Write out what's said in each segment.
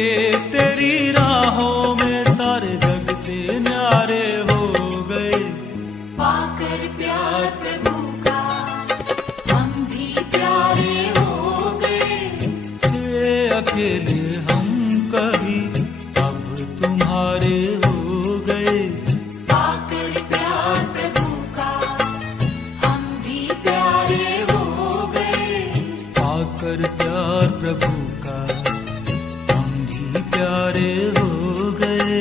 के तेरी राहों में सारे जग से न्यारे हो गए। पाकर प्यार प्रभु का हम भी प्यारे हो गए। थे अकेले हम कभी अब तुम्हारे हो गए। पाकर प्यार प्रभु का हम भी प्यारे हो गए। पाकर प्यार प्रभु का हम भी प्यारे हो गए।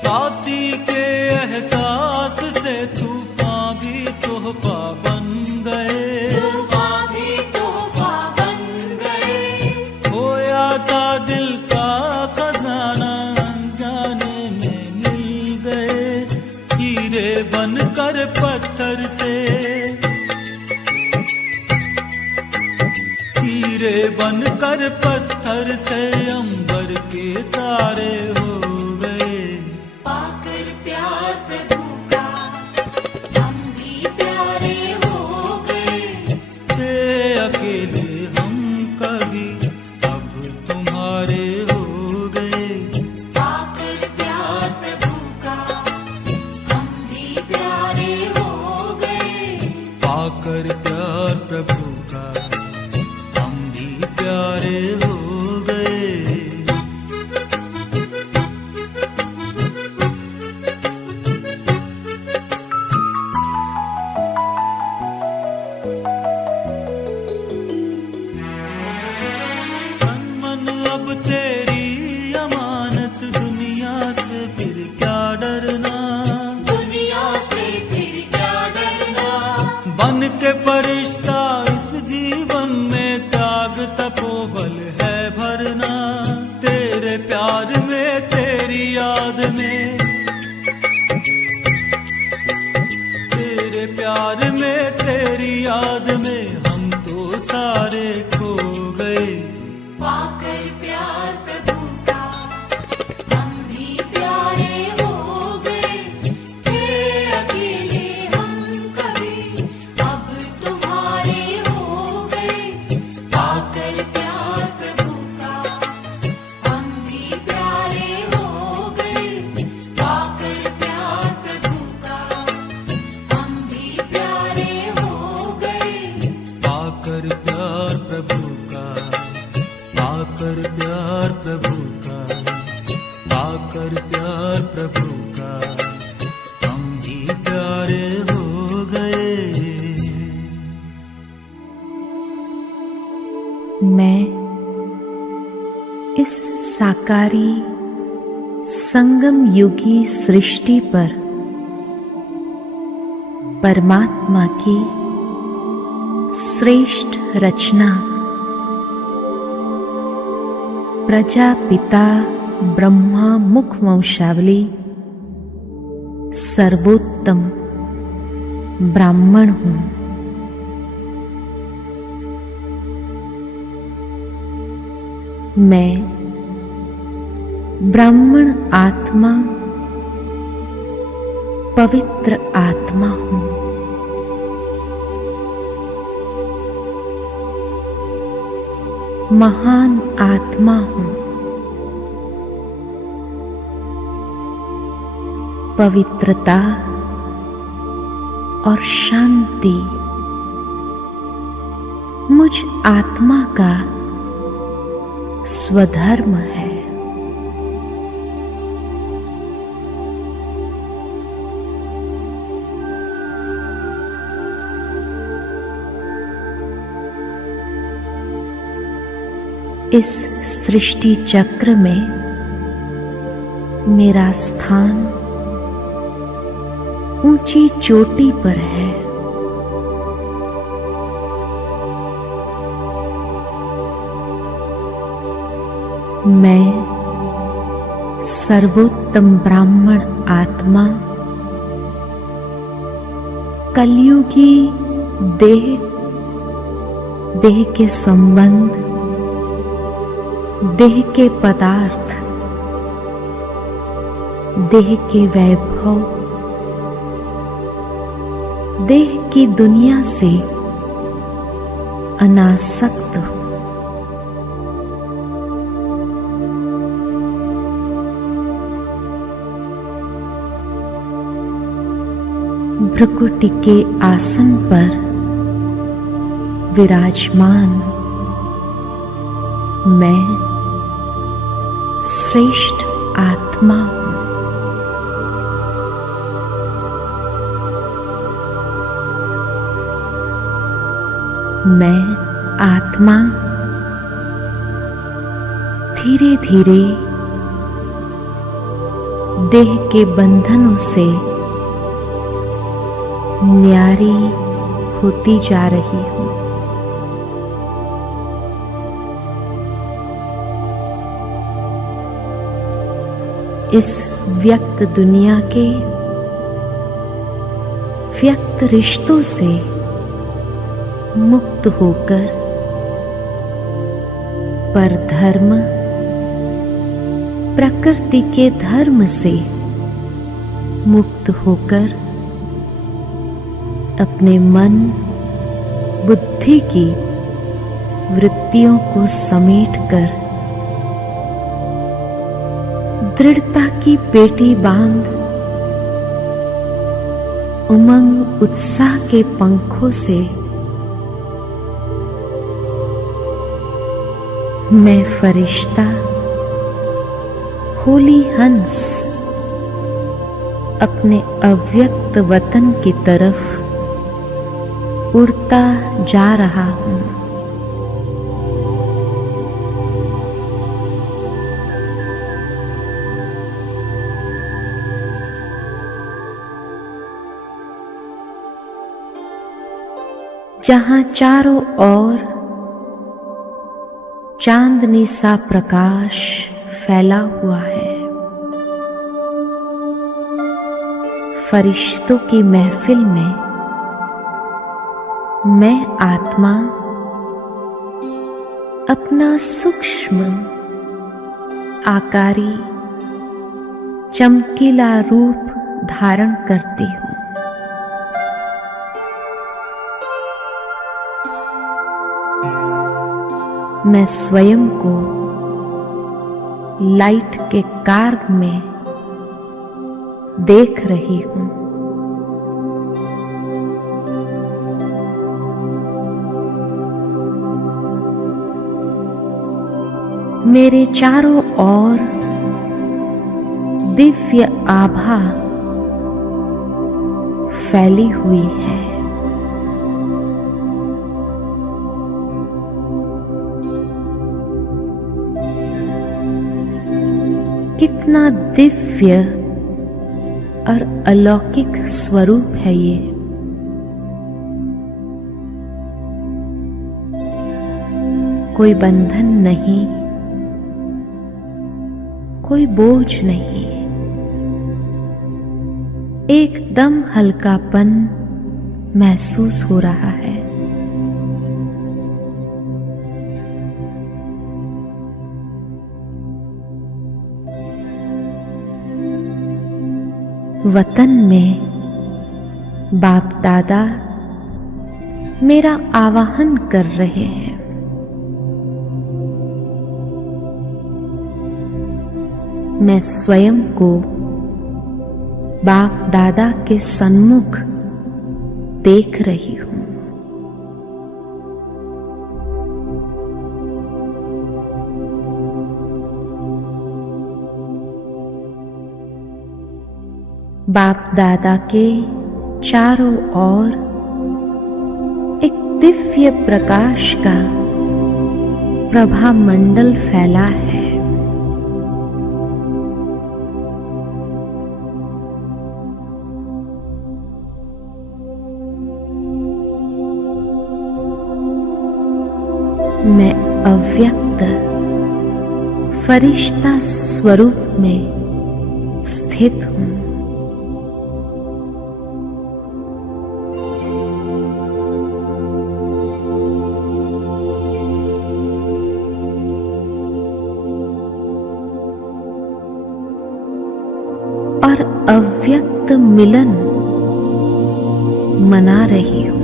साथी के एहसास से तूफान भी तोहफा बन गए। तूफान भी तोहफा बन गए। खोया था दिल का खजाना अनजाने में मिल गए। हीरे बनकर पत्थर से, हीरे बनकर पत्थर से अंबर के तारे हो गए। पाकर प्यार प्रभु का हम भी प्यारे हो गए। थे अकेले हम कभी अब तुम्हारे हो गए। पाकर प्यार प्रभु का हम भी प्यारे हो गए। पाकर प्यार प्रभु का हम भी प्यारे हो गए। तन मन अब तेरी अमानत, दुनिया से फिर क्या डरना। दुनिया से फिर क्या डरना। बन के फरिश्ता इस जीवन में त्याग तपोबल है भरना। तेरे प्यार में तेरी याद में, तेरे प्यार में तेरी याद में हम तो सारे खो गए। पाकर प्यार प्रभु का हम भी प्यारे हो गए। थे अकेले हम कभी अब तुम्हारे हो गए। पाकर प्यार प्रभु का हम भी प्यारे हो गए। पाकर प्यार प्रभु का हम भी प्यारे हो गए। पाकर प्यार प्रभु का, पाकर प्यार प्रभु का, पाकर प्यार प्रभु का हम भी प्यारे हो गए। मैं इस साकारी संगम युगी सृष्टि पर परमात्मा की श्रेष्ठ रचना प्रजापिता ब्रह्मा मुख वंशावली सर्वोत्तम ब्राह्मण हूँ। मैं ब्राह्मण आत्मा, पवित्र आत्मा हूँ। महान आत्मा हूँ। पवित्रता और शांति मुझ आत्मा का स्वधर्म है। इस सृष्टि चक्र में मेरा स्थान ऊंची चोटी पर है। मैं सर्वोत्तम ब्राह्मण आत्मा कलयुगी देह के संबंध, देह के पदार्थ, देह के वैभव, देह की दुनिया से अनासक्त हो। भ्रुकुटी के आसन पर विराजमान मैं श्रेष्ठ आत्मा हूं। मैं आत्मा धीरे धीरे देह के बंधनों से न्यारी होती जा रही हूं। इस व्यक्त दुनिया के व्यक्त रिश्तों से मुक्त होकर परधर्म, प्रकृति के धर्म से मुक्त होकर अपने मन बुद्धि की वृत्तियों को समेटकर दृढ़ता की पेटी बांध उमंग उत्साह के पंखों से मैं फरिश्ता होली हंस अपने अव्यक्त वतन की तरफ उड़ता जा रहा हूं। जहां चारों ओर चांदनी सा प्रकाश फैला हुआ है, फरिश्तों की महफिल में मैं आत्मा अपना सूक्ष्म आकारी चमकीला रूप धारण करती हूं। मैं स्वयं को लाइट के कार्ब में देख रही हूं। मेरे चारों ओर दिव्य आभा फैली हुई है। कितना दिव्य और अलौकिक स्वरूप है ये। कोई बंधन नहीं, कोई बोझ नहीं, एकदम हल्कापन महसूस हो रहा है। वतन में बाप दादा मेरा आवाहन कर रहे हैं। मैं स्वयं को बाप दादा के सन्मुख देख रही हूं। बाप दादा के चारों ओर एक दिव्य प्रकाश का प्रभा मंडल फैला है। मैं अव्यक्त फरिश्ता स्वरूप में स्थित हूं। अनंत मिलन मना रही हूं।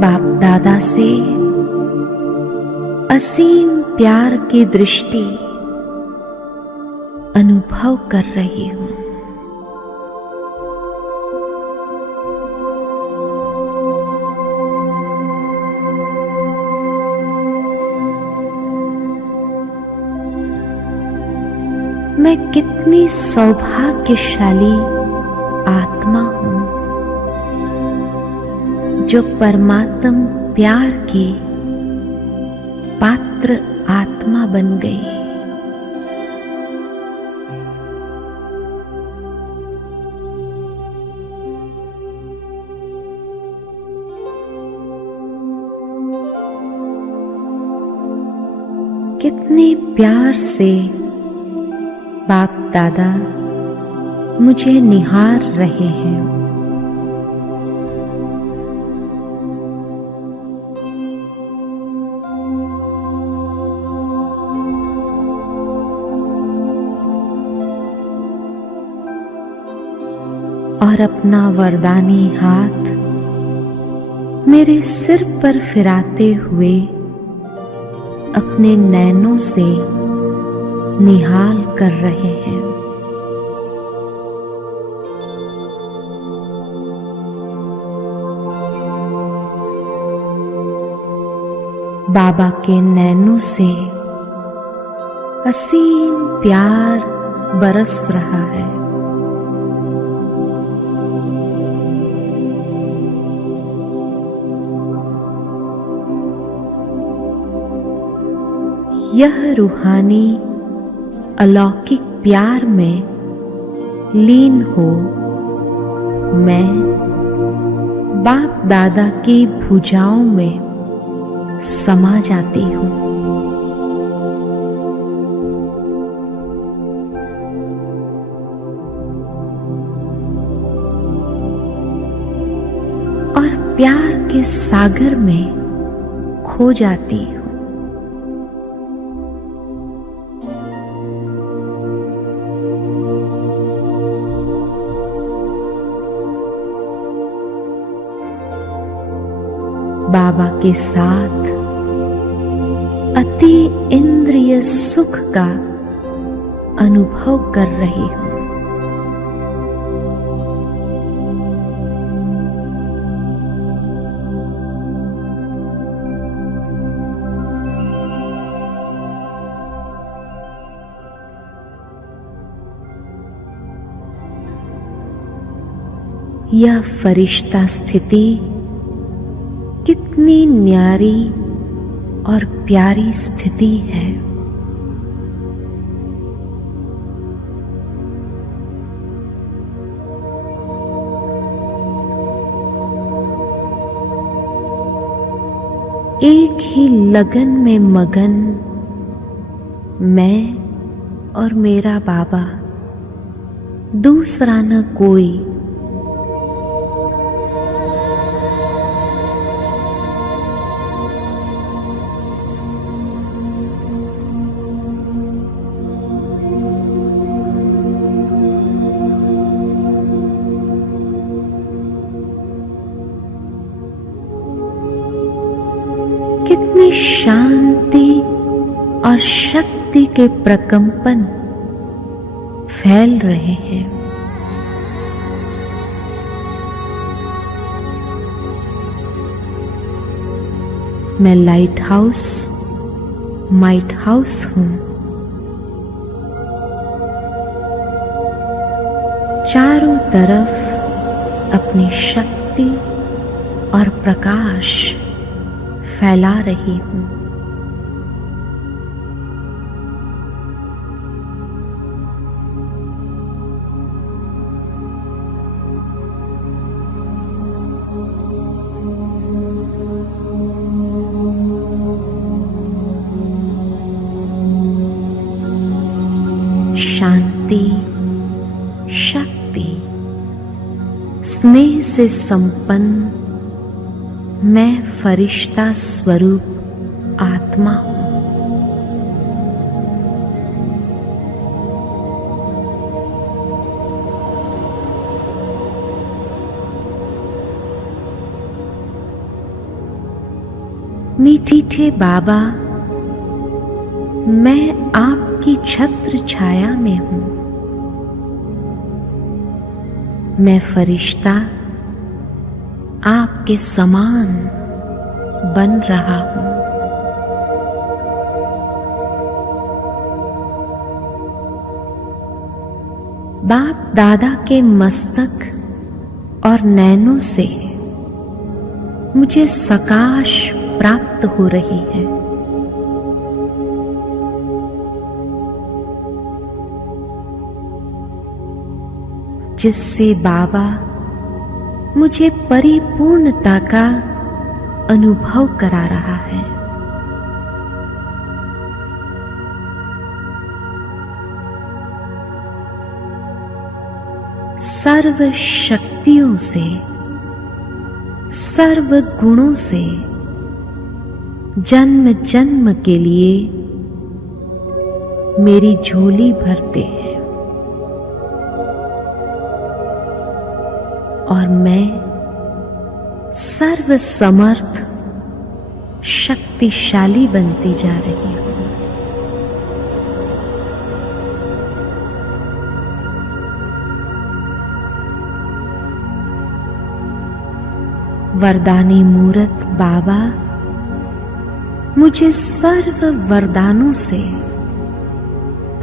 बाप दादा से असीम प्यार की दृष्टि अनुभव कर रही हूं। मैं कितनी सौभाग्यशाली आत्मा हूं जो परमात्म प्यार की पात्र आत्मा बन गई। कितने प्यार से बाप दादा मुझे निहार रहे हैं। और अपना वरदानी हाथ मेरे सिर पर फिराते हुए अपने नैनों से निहाल कर रहे हैं। बाबा के नैनों से असीम प्यार बरस रहा है। यह रूहानी अलौकिक प्यार में लीन हो मैं बाप दादा की भुजाओं में समा जाती हूँ। और प्यार के सागर में खो जाती हूँ। बाबा के साथ अति इंद्रिय सुख का अनुभव कर रही हूं। यह फरिश्ता स्थिति कितनी न्यारी और प्यारी स्थिति है। एक ही लगन में मगन मैं और मेरा बाबा, दूसरा न कोई। कितनी शांति और शक्ति के प्रकंपन फैल रहे हैं। मैं लाइट हाउस माइट हाउस हूं। चारों तरफ अपनी शक्ति और प्रकाश फैला रही हूं। शांति, से संपन्न मैं फरिश्ता स्वरूप आत्मा हूं। मीठे बाबा, मैं आपकी छत्र छाया में हूं। मैं फरिश्ता आपके समान बन रहा हूं। बाप दादा के मस्तक और नैनों से मुझे सकाश प्राप्त हो रही है। जिससे बाबा मुझे परिपूर्णता का अनुभव करा रहा है। सर्व शक्तियों से, सर्व गुणों से जन्म जन्म के लिए मेरी झोली भरते हैं और मैं सर्व समर्थ शक्तिशाली बनती जा रही हूं। वरदानी मूरत बाबा मुझे सर्व वरदानों से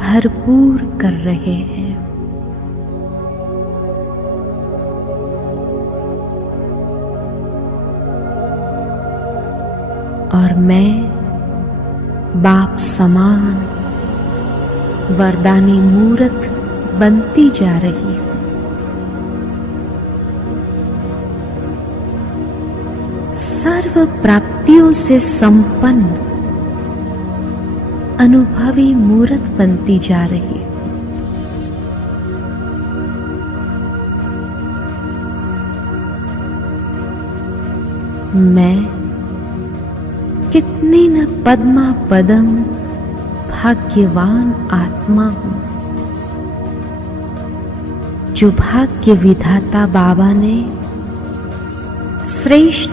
भरपूर कर रहे हैं। और मैं बाप समान वरदानी मूरत बनती जा रही हूं। सर्व प्राप्तियों से संपन्न अनुभवी मूरत बनती जा रही हूं। मैं कितनी न पद्मा पदम भाग्यवान आत्मा हूं, जो भाग्य विधाता बाबा ने श्रेष्ठ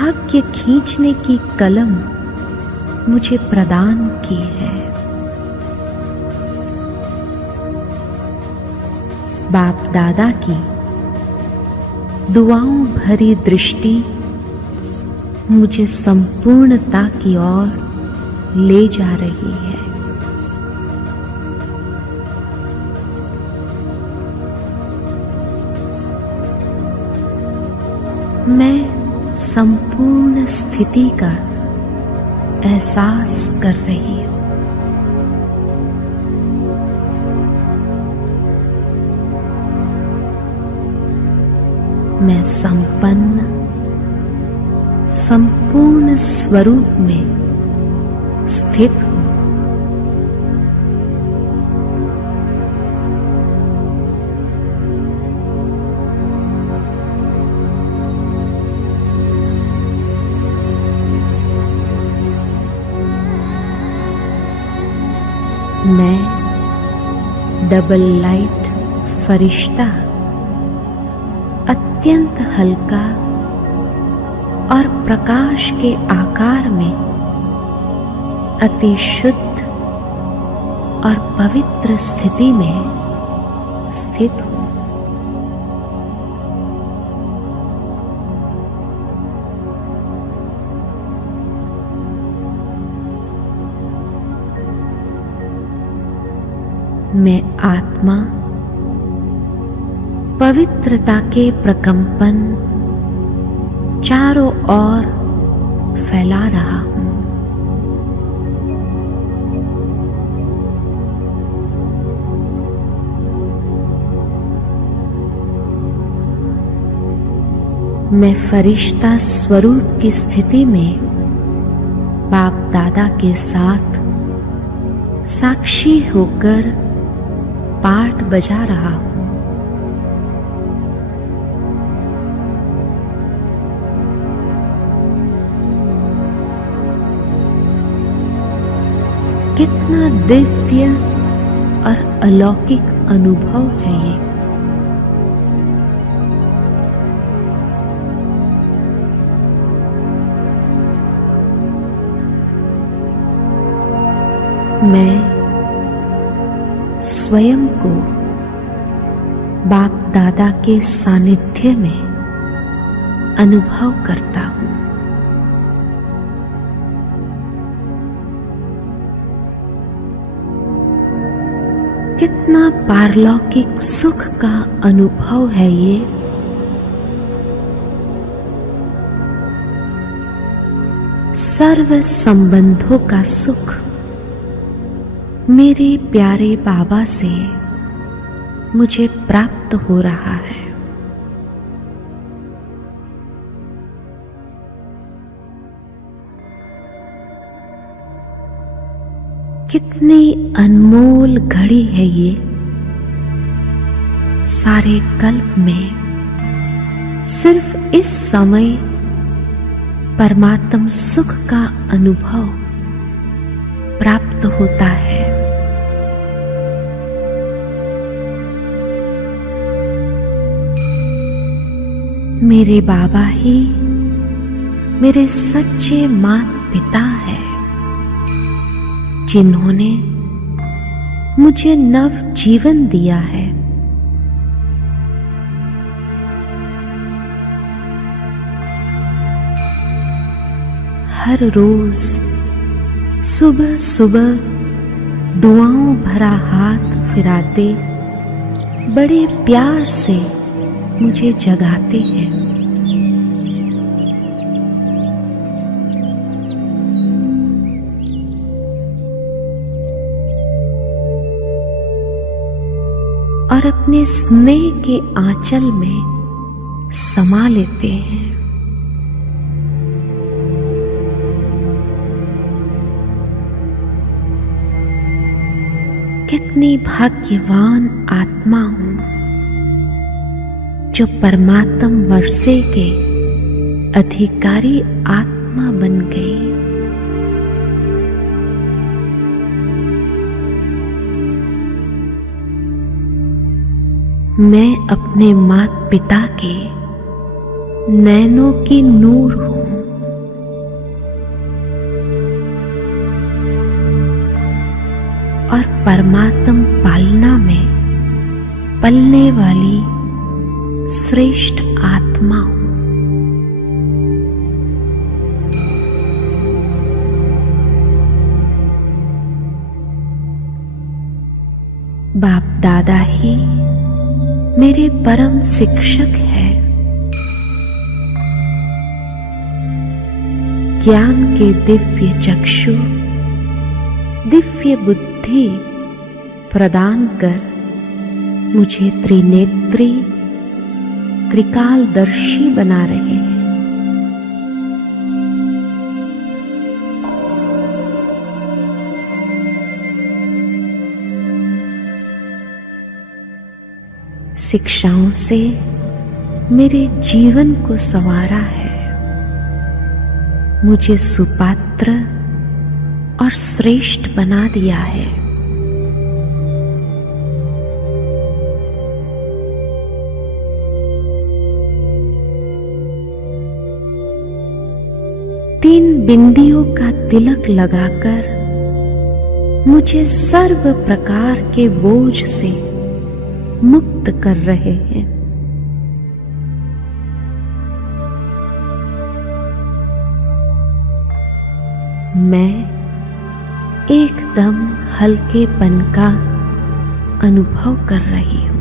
भाग्य खींचने की कलम मुझे प्रदान की है। बाप दादा की दुआओं भरी दृष्टि मुझे संपूर्णता की ओर ले जा रही है। मैं संपूर्ण स्थिति का एहसास कर रही हूं। मैं संपन्न संपूर्ण स्वरूप में स्थित हूं। मैं डबल लाइट फरिश्ता अत्यंत हल्का और प्रकाश के आकार में अति शुद्ध और पवित्र स्थिति में स्थित हूं। मैं आत्मा पवित्रता के प्रकंपन चारों ओर फैला रहा हूं। मैं फरिश्ता स्वरूप की स्थिति में बाप दादा के साथ साक्षी होकर पाठ बजा रहा हूं। कितना दिव्य और अलौकिक अनुभव है ये। मैं स्वयं को बाप दादा के सानिध्य में अनुभव करता हूं। कितना पारलौकिक सुख का अनुभव है ये। सर्व संबंधों का सुख मेरे प्यारे बाबा से मुझे प्राप्त हो रहा है। कितनी अनमोल घड़ी है ये। सारे कल्प में सिर्फ इस समय परमात्म सुख का अनुभव प्राप्त होता है। मेरे बाबा ही मेरे सच्चे माता पिता हैं, जिन्होंने मुझे नव जीवन दिया है। हर रोज सुबह सुबह दुआओं भरा हाथ फिराते बड़े प्यार से मुझे जगाते हैं। और अपने स्नेह के आंचल में समा लेते हैं। कितनी भाग्यवान आत्मा हूं जो परमात्म वर्षे के अधिकारी आत्मा बन गई। मैं अपने माता पिता के नैनों की नूर हूं। और परमात्म पालना में पलने वाली श्रेष्ठ आत्मा हूं। बाप दादा ही मेरे परम शिक्षक हैं। ज्ञान के दिव्य चक्षु, दिव्य बुद्धि प्रदान कर मुझे त्रिनेत्री त्रिकालदर्शी बना रहे हैं। शिक्षाओं से मेरे जीवन को संवारा है। मुझे सुपात्र और श्रेष्ठ बना दिया है। तीन बिंदियों का तिलक लगाकर मुझे सर्व प्रकार के बोझ से मुक्त कर रहे हैं। मैं एकदम हल्केपन का अनुभव कर रही हूं।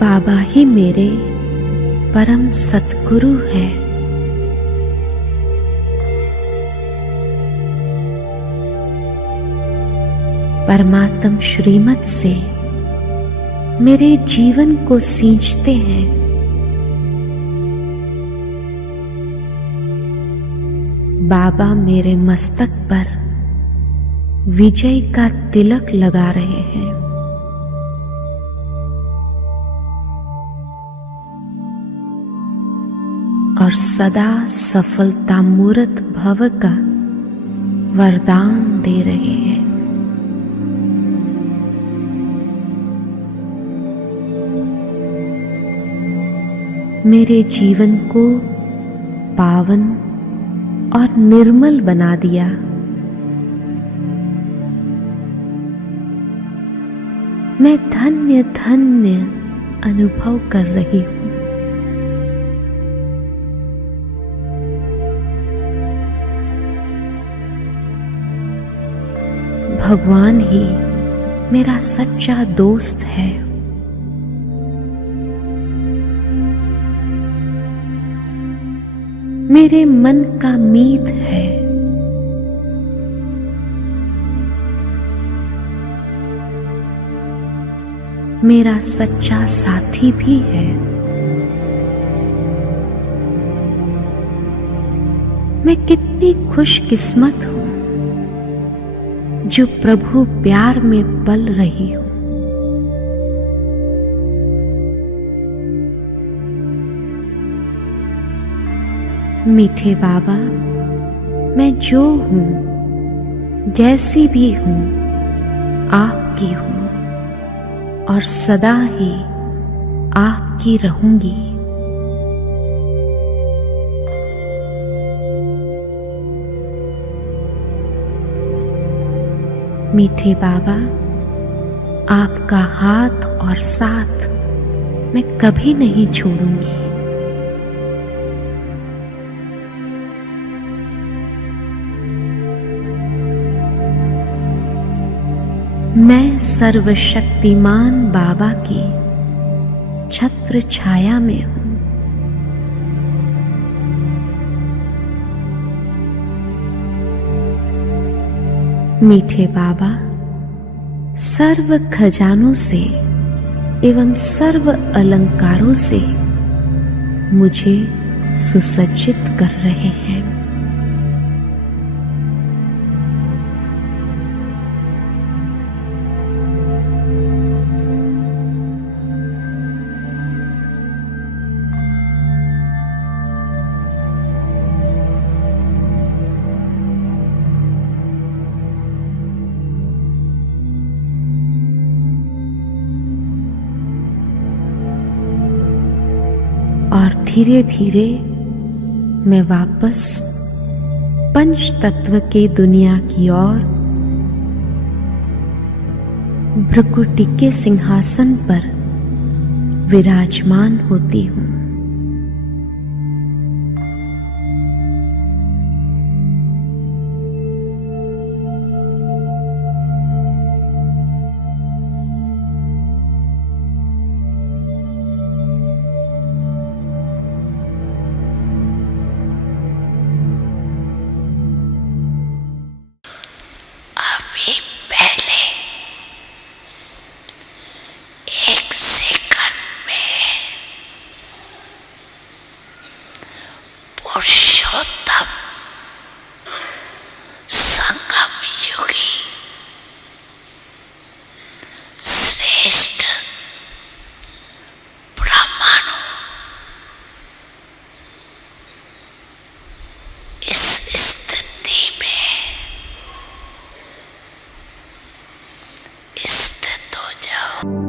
बाबा ही मेरे परम सतगुरु है। परमात्म श्रीमत से मेरे जीवन को सींचते हैं। बाबा मेरे मस्तक पर विजय का तिलक लगा रहे हैं। और सदा सफलता मूर्त भव का वरदान दे रहे हैं। मेरे जीवन को पावन और निर्मल बना दिया। मैं धन्य धन्य अनुभव कर रही हूं। भगवान ही मेरा सच्चा दोस्त है। मेरे मन का मीत है। मेरा सच्चा साथी भी है। मैं कितनी खुशकिस्मत हूं जो प्रभु प्यार में पल रही हूं। मीठे बाबा, मैं जो हूं, जैसी भी हूं, आपकी हूं और सदा ही आपकी रहूंगी। मीठे बाबा, आपका हाथ और साथ मैं कभी नहीं छोड़ूंगी। मैं सर्वशक्तिमान बाबा की छत्र छाया में हूं। मीठे बाबा, सर्व खजानों से एवं सर्व अलंकारों से मुझे सुसज्जित कर रहे हैं। और धीरे धीरे मैं वापस पंच तत्व के दुनिया की ओर भृकुटी के सिंहासन पर विराजमान होती हूं। पुरुषोत्तम संगम युगी श्रेष्ठ ब्रह्माणु इस स्थिति में स्थित हो जाओ।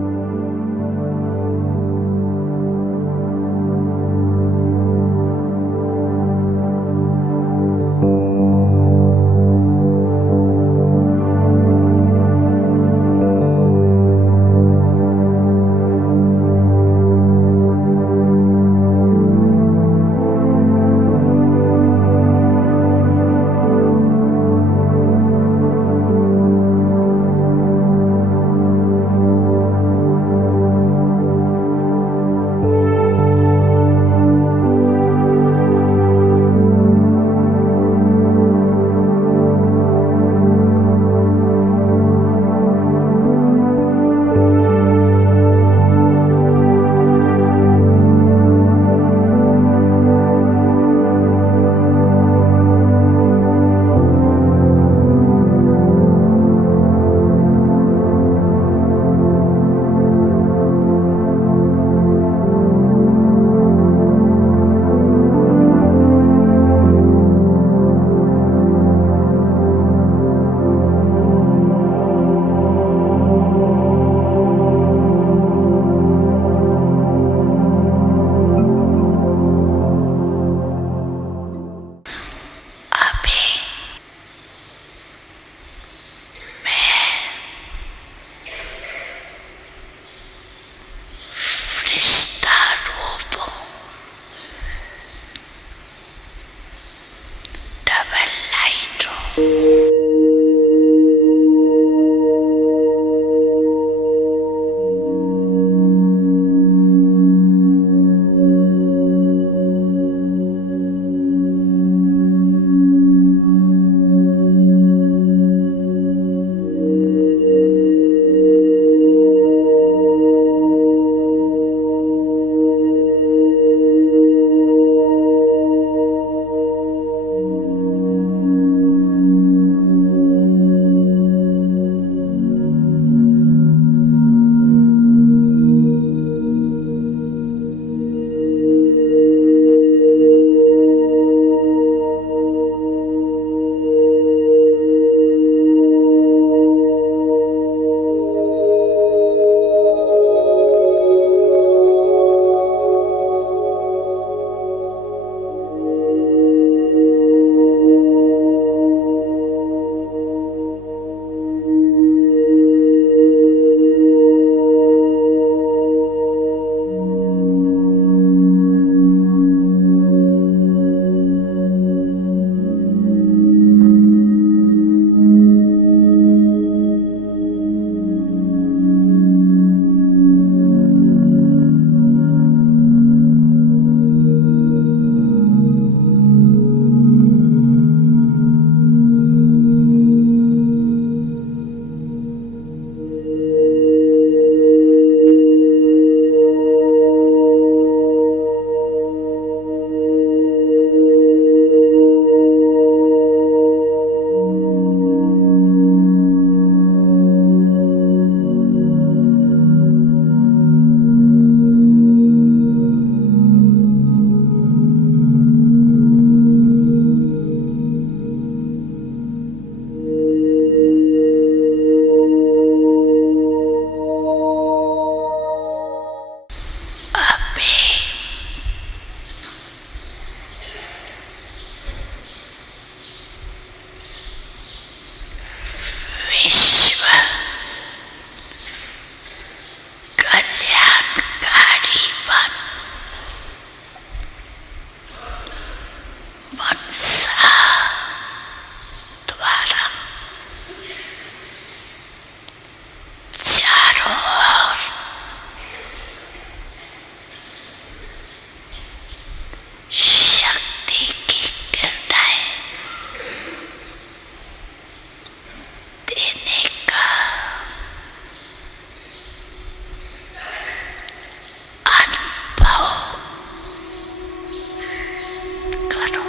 विश्व कल्याणकारी बन मनसा द्वारा चारों ओर शक्ति की किरणें देने का अनुभव करो।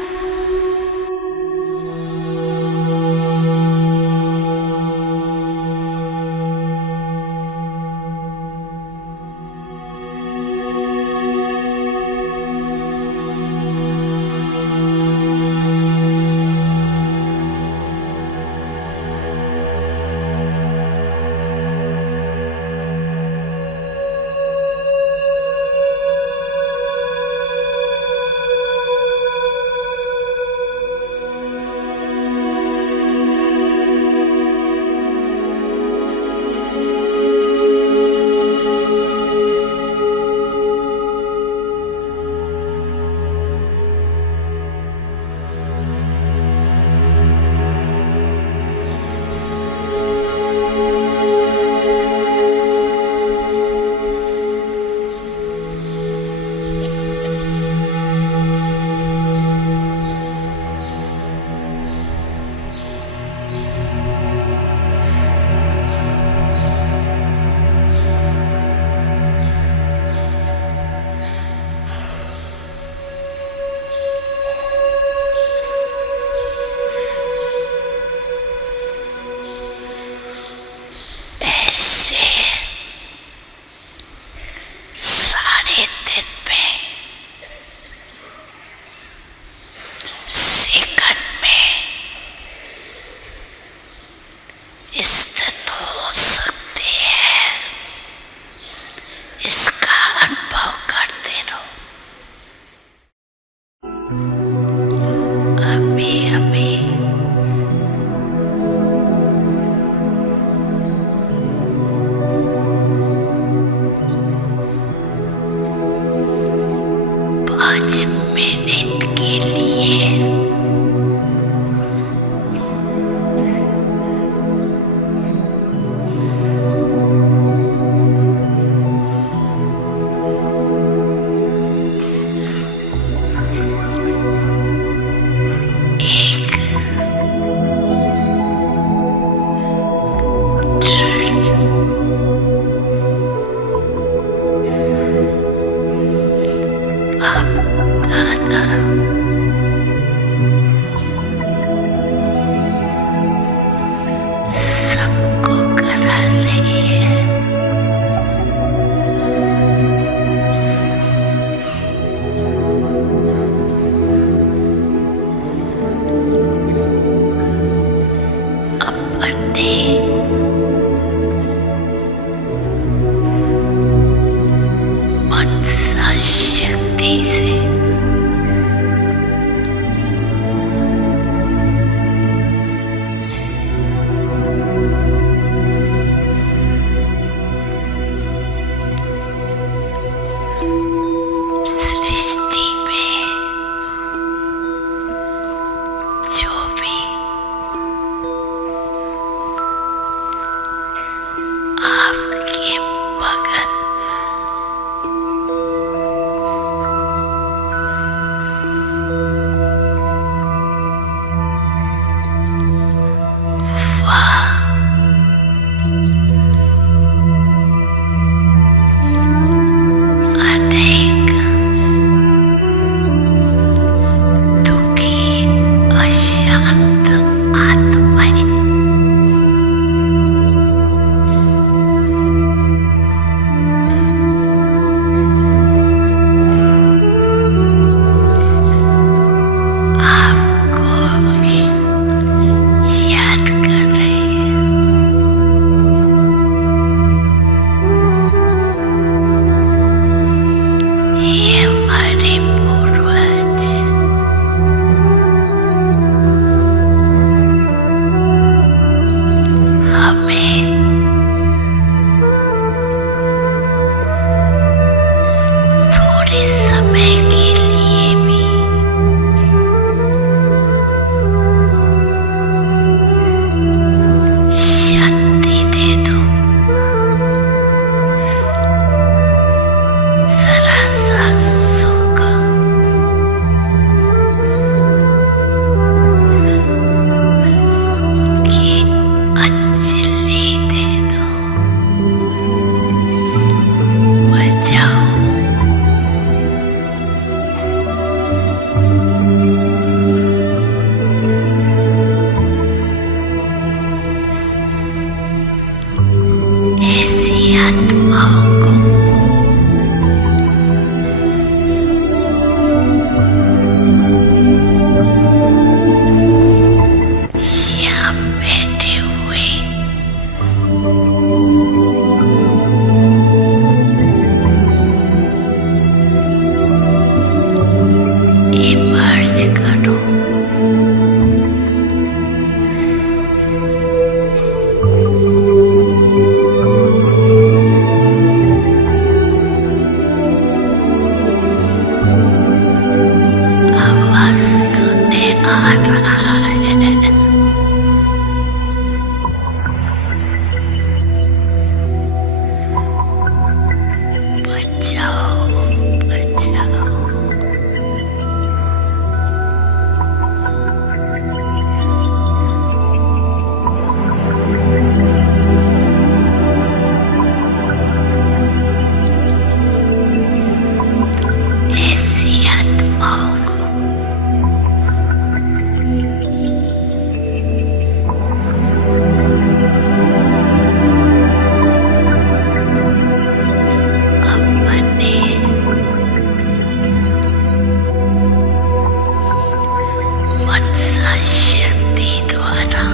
मनसा शक्ति द्वारा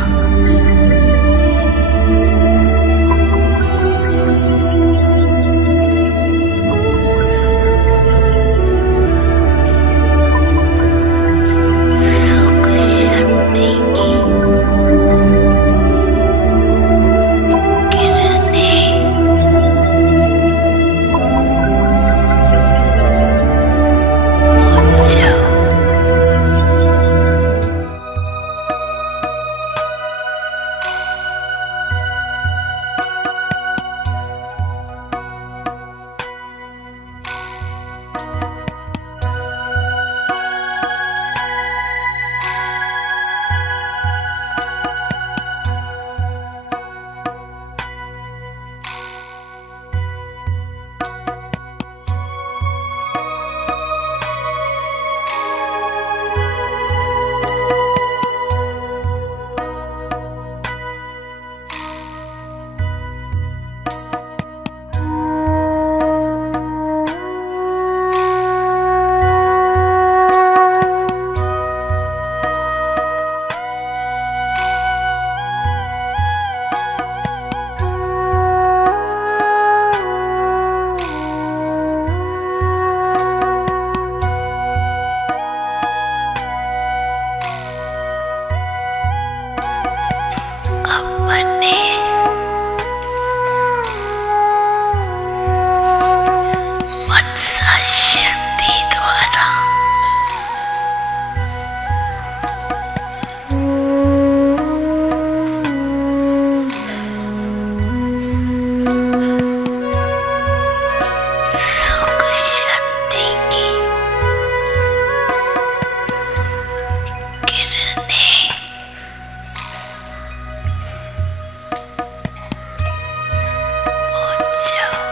सुख शांति की किरणें पहुंच जाओ। अपने मनसा शक्ति द्वारा सुख शांति की किरणें पहुंच जाओ।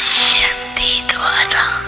शक्ति द्वारा